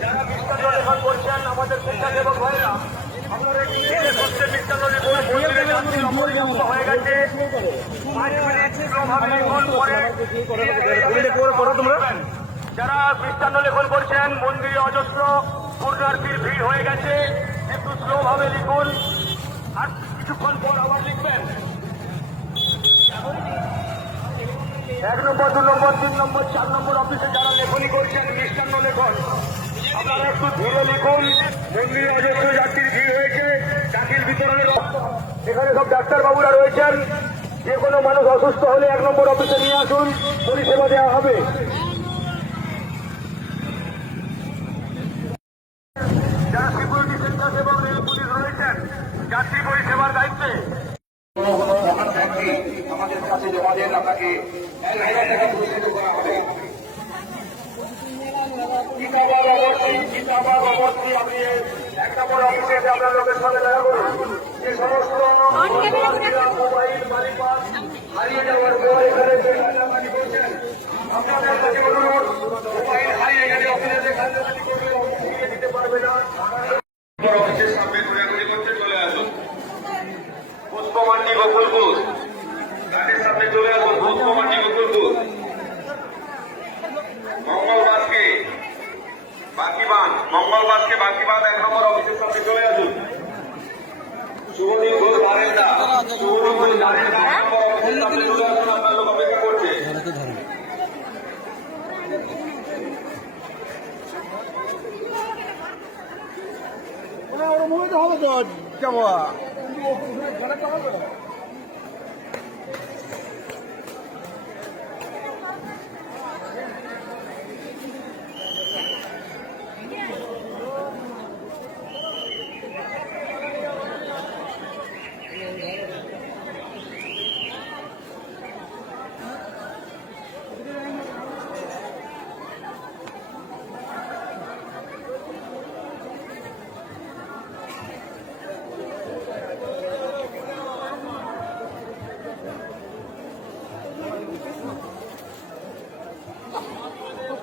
যারা বিস্তার লেখন করছেন আমাদের শিক্ষাসেবক ভাইরা আপনারা নিজেদের সবচেয়ে বিস্তার লেখন হয়ে গেছে যারা বৃত্তান্ত লেখন করছেন, মন্দিরে অজস্র পূর্ণার্থীর ভিড় হয়ে গেছে। একটু স্লো ভাবে লিখুন। এক নম্বর, দু নম্বর, তিন নম্বর, চার নম্বর অফিসে যারা লেখনি করছেন মিষ্টান্ন লেখন আপনারা একটু ধীরে লিখুন। মন্দিরে অজস্র যাত্রীর ভিড় হয়েছে, চাকরির বিতরণের এখানে সব ডাক্তারবাবুরা রয়েছেন। যে কোনো মানুষ অসুস্থ হলে এক নম্বর অফিসে নিয়ে আসুন, পরিষেবা দেওয়া হবে। যারা সিকিউরিটি সেন্টার এবং রেল পুলিশ রয়েছেন, যাত্রী পরিষেবার দায়িত্বে কোনো কোনো মহান ব্যক্তি আমাদের কাছে জমা দেন আপনাকে এক হাজার টাকা পুরস্কৃত করা হবে জিন্দাবাদ অবশ্যই জিন্দাবাদ অবশ্যই আপনি এক নম্বর অফিসে এসে আপনার লোকের সাথে দেখা করুন যে সমস্ত মোবাইল হারিয়ে যাওয়ার পর এখানে যে কান্নাকাটি করছেন আপনাদের কাছে অনুরোধ মোবাইল হারিয়ে গেলে অফিসে যে কান্নাকাটি করবে ফিরিয়ে দিতে পারবে না অফিসের সামনে ঘোরাঘুরি করতে চলে আসুন পুষ্পমান্ডি গোকুলপুর গাড়ির সামনে চলে আসুন পুষ্পমান্ডি গোকুলপুর মঙ্গলবারকে বাকিবান মঙ্গলবারকে বাকিবান এক নম্বর অফিসের সামনে চলে আসুন শুভদিন ঘোষ বারেন্দা শুভদিন ঘোষ বারেন্দা এক নম্বর অফিসের সামনে চলে আসুন আপনার লোক অপেক্ষা করছে হবে তো যাব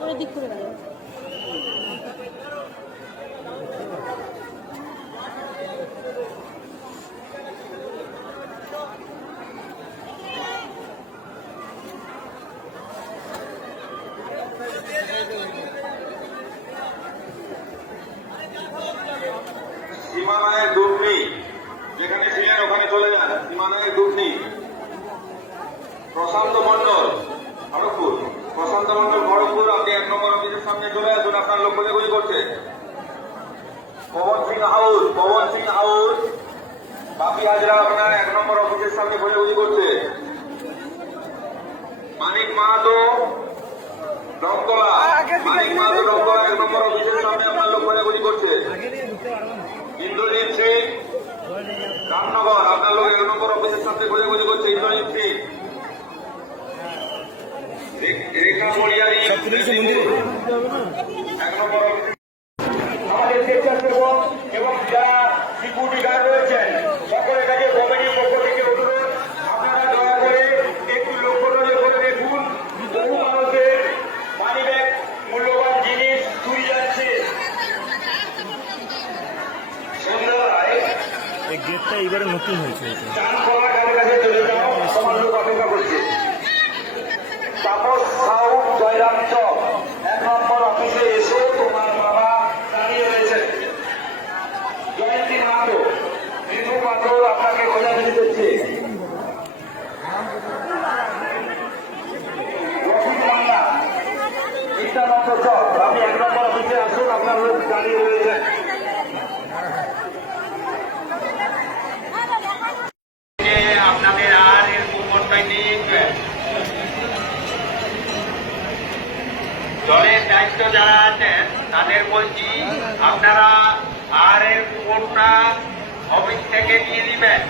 উপরের দিক করে গেল। সীমানায় দুর্নি যেখানে ছিলেন ওখানে চলে যান সীমানায় দুর্নি প্রশান্ত মন্ডল খড়গপুর প্রশান্ত মন্ডল খড়গপুর আপনি এক নম্বর অফিসের সামনে আপনার লোক গুলি করছে। Pawan Singh house Pawan Singh house. বাপি হাজরা আপনার এক নম্বর অফিসের সামনে খোঁজাখুঁজি করছে। মানিক মাহাতো রংতলা। মানিক মাহাতো রংতলা এক নম্বর অফিসের সামনে আপনার লোক খোঁজাখুঁজি করছে ইন্দ্রজিৎ সিং রামনগর আপনার লোক এক নম্বর অফিসের সামনে খোঁজাখুঁজি করছে ইন্দ্রজিৎ সিং রে- রেখা মরিয়ারি এক নম্বর অফিসে আমাদের স্বেচ্ছাসেবক এবং যারা গার্ড রয়েছেন সকলের কাছে কমিটির পক্ষ থেকে অনুরোধ আপনারা দয়া করে একটু লক্ষ্য নজর করে দেখুন বহু মানুষের মানি ব্যাগ মূল্যবান জিনিস চুরি যাচ্ছে। গেটটা এবারে নতুন হয়েছে চান কাছে চলে অপেক্ষা করছে। তাপস সাউ জয়রাম চক এক নম্বর অফিসে এসে তোমার বাবা দাঁড়িয়ে রয়েছেন জয়ন্তী মাহাতো ঋতু পাত্র আপনাকে খোঁজাখুঁজি করছে রফিক মান্না নিত্যানন্দ চক আপনি এক নম্বর অফিসে আসুন আপনার লোক দাঁড়িয়ে রয়েছেন যে আপনাদের আর এর কুপনটাই নিয়ে নিবেন জলের দায়িত্ব যারা আছেন তাদের বলছি আপনারা আর এর কুপনটা অফিস থেকে নিয়ে নিবেন?